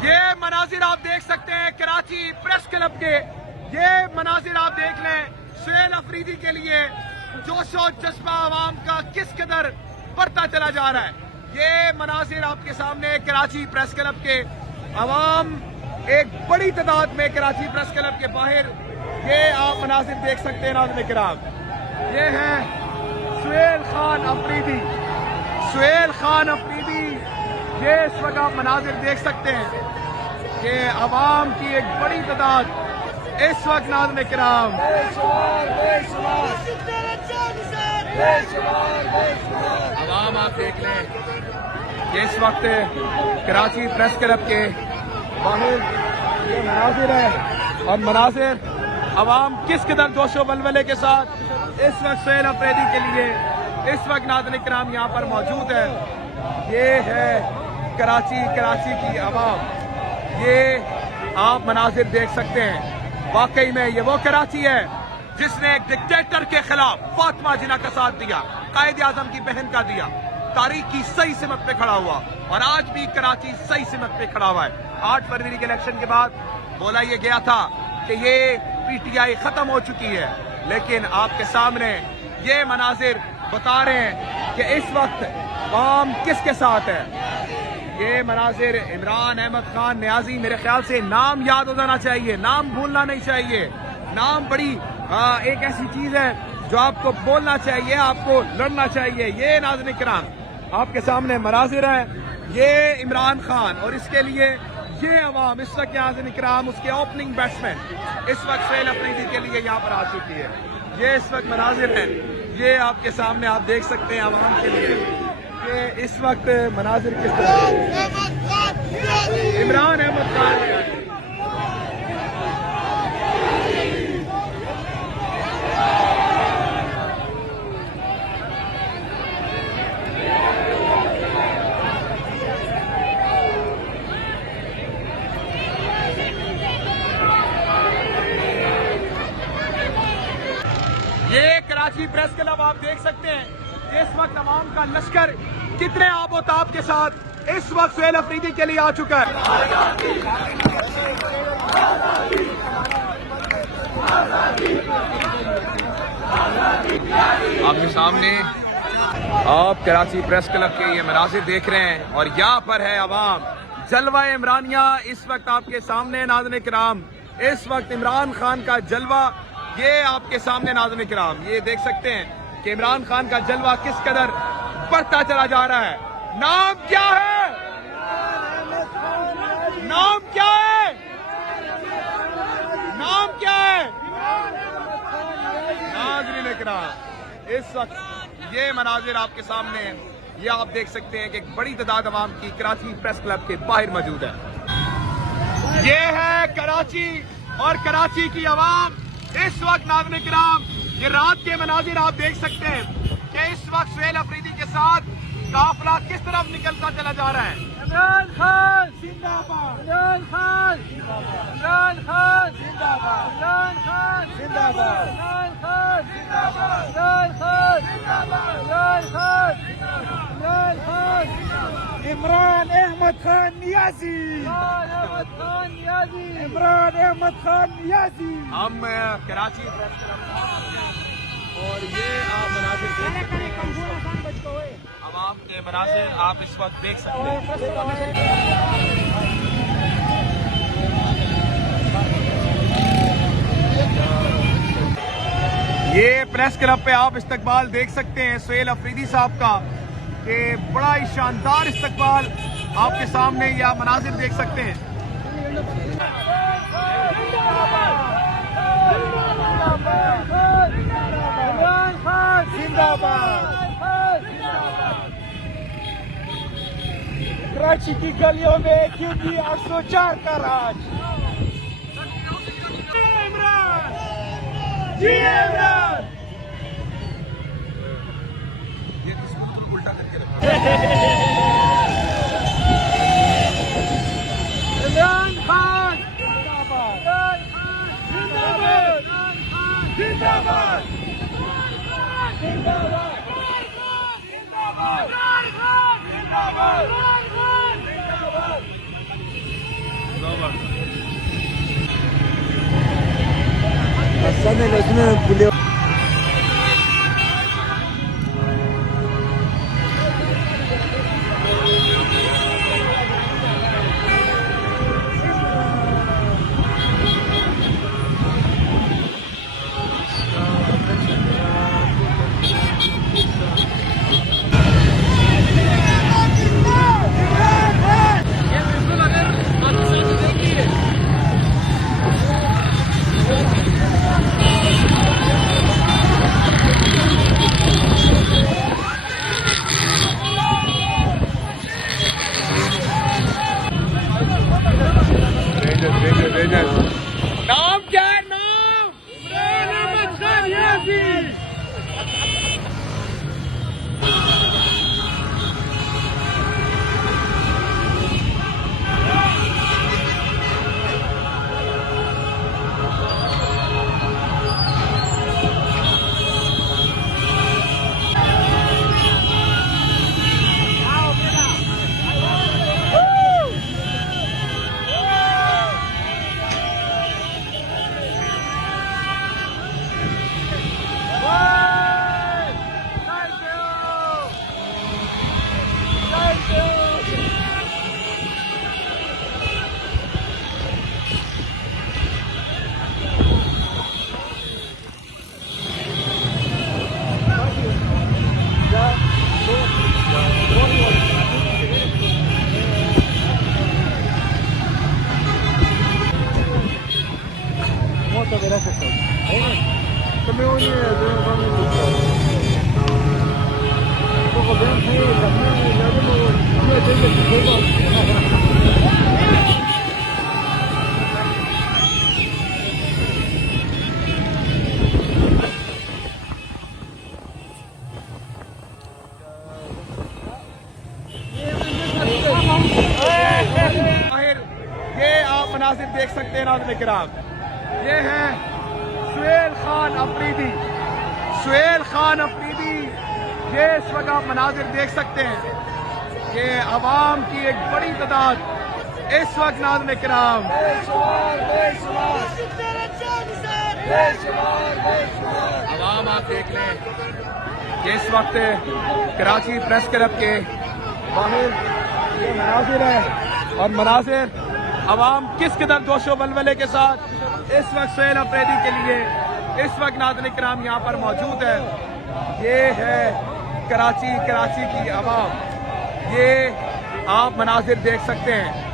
ये मनाजिर आप देख सकते हैं कराची प्रेस क्लब के, ये मनाजिर आप देख लें सुहेल अफरीदी के लिए जोश और जज्बा आवाम का किस कदर बढ़ता चला जा रहा है। ये मनाजिर आपके सामने कराची प्रेस क्लब के आवाम एक बड़ी तादाद में कराची प्रेस क्लब के बाहर, ये आप मनाजिर देख सकते हैं नाज़रीन किराम। ये है सुहेल खान अफरीदी, सुहेल खान अफरीदी। ये इस वक्त आप मनाजिर देख सकते हैं कि आवाम की एक बड़ी तादाद इस वक्त नाज़रीन किराम आवाम आप देख लें कि इस वक्त कराची प्रेस क्लब के बाहर ये मनाजिर है और मनाजिर आवाम किस कदर जोशो बलबले के साथ इस वक्त सुहेल अफरीदी के लिए इस वक्त नाज़रीन किराम यहाँ पर मौजूद है। ये है कराची की आवाम, ये आप मनाजिर देख सकते हैं। वाकई में ये वो कराची है जिसने एक डिक्टेटर के खिलाफ फातिमा जिन्ना का साथ दिया, कायद आजम की बहन का दिया, तारीख की सही सिमत पे खड़ा हुआ और आज भी कराची सही सिमत पे खड़ा हुआ है। 8 फरवरी के इलेक्शन के बाद बोला ये गया था कि ये पीटीआई खत्म हो चुकी है, लेकिन आपके सामने ये मनाजिर बता रहे हैं कि इस वक्त आवाम किसके साथ है। ये मनाजिर इमरान अहमद खान नियाजी, मेरे ख्याल से नाम याद हो जाना चाहिए, नाम भूलना नहीं चाहिए। नाम बड़ी एक ऐसी चीज है जो आपको बोलना चाहिए, आपको लड़ना चाहिए। ये नाज़रीन किराम आपके सामने मनाजिर है, ये इमरान खान और इसके लिए ये अवाम इस वक्त नाज़रीन किराम उसके ओपनिंग बैट्समैन इस वक्त सुहेल अफरीदी के लिए यहाँ पर आ चुकी है। ये इस वक्त मनाजिर है, ये आपके सामने आप देख सकते हैं आवाम के लिए कि इस वक्त मनाजिर किस तरह। इमरान अहमद खान ये कराची प्रेस क्लब आप देख सकते हैं इस वक्त अवाम का लश्कर कितने आबोताब के साथ इस वक्त सुहेल अफरीदी के लिए आ चुका है। आपके सामने आप कराची प्रेस क्लब के ये मनाजिर देख रहे हैं और यहाँ पर है अवाम, जलवा इमरानिया इस वक्त आपके सामने नाज़रीन किराम। इस वक्त इमरान खान का जलवा ये आपके सामने नाज़रीन किराम, ये देख सकते हैं कि इमरान खान का जलवा किस कदर बढ़ता चला जा रहा है। नाम क्या है? नाम क्या है? नाम क्या है? नाज़रीन किराम इस वक्त ये मनाजिर आपके सामने ये आप देख सकते हैं कि एक बड़ी तादाद अवाम की कराची प्रेस क्लब के बाहर मौजूद है। ये है कराची और कराची की आवाम इस वक्त नाज़रीन किराम, ये रात के मनाजिर आप देख सकते हैं कि इस वक्त सुहेल अफरीदी के साथ काफिला किस तरफ निकलता चला जा रहा है। इमरान खान जिंदाबाद, इमरान खान जिंदाबाद, इमरान खान जिंदाबाद, इमरान खान जिंदाबाद, इमरान खान जिंदाबाद, इमरान खान जिंदाबाद, इमरान खान जिंदाबाद, इमरान खान, इमरान अहमद खान नियाजी, इमरान अहमद खान नियाजी, इमरान अहमद खान नियाजी। हम कराची प्रेस क्लब और ये आप मनाजिर देख सकते हैं, आवाम के मनाजिर आप इस वक्त देख सकते हैं। ये प्रेस क्लब पे आप इस्तकबाल देख सकते हैं सुहेल अफरीदी साहब का, कि बड़ा ही शानदार इस्तकबाल आपके सामने ये आप मनाजिर देख सकते हैं। कराची की गलियों में क्योंकि 804 का राज। इमरान जी, इमरान ये तो उल्टा करके रखा। इमरान खान जिंदाबाद, जिंदाबाद, जिंदाबाद, जिंदाबाद, जिंदाबाद, जिंदाबाद। नाम क्या है? नाम अहमद खान यासीन। ये आप मनासिर देख सकते हैं नाज़रीन किराम, ये हैं सुहेल खान अफरीदी। सुहेल खान अफरीदी, ये इस वक्त आप मनाजिर देख सकते हैं कि अवाम की एक बड़ी तादाद इस वक्त नाज़रीन किराम अवाम आप देख लें कि इस वक्त कराची प्रेस क्लब के बाहर ये मनाजिर है और मनाजिर अवाम किस कदर जोशो बलबले के साथ इस वक्त सुहेल अफरीदी के लिए इस वक्त नाज़रीन किराम यहाँ पर मौजूद है। ये है कराची की अवाम, ये आप मनाजिर देख सकते हैं।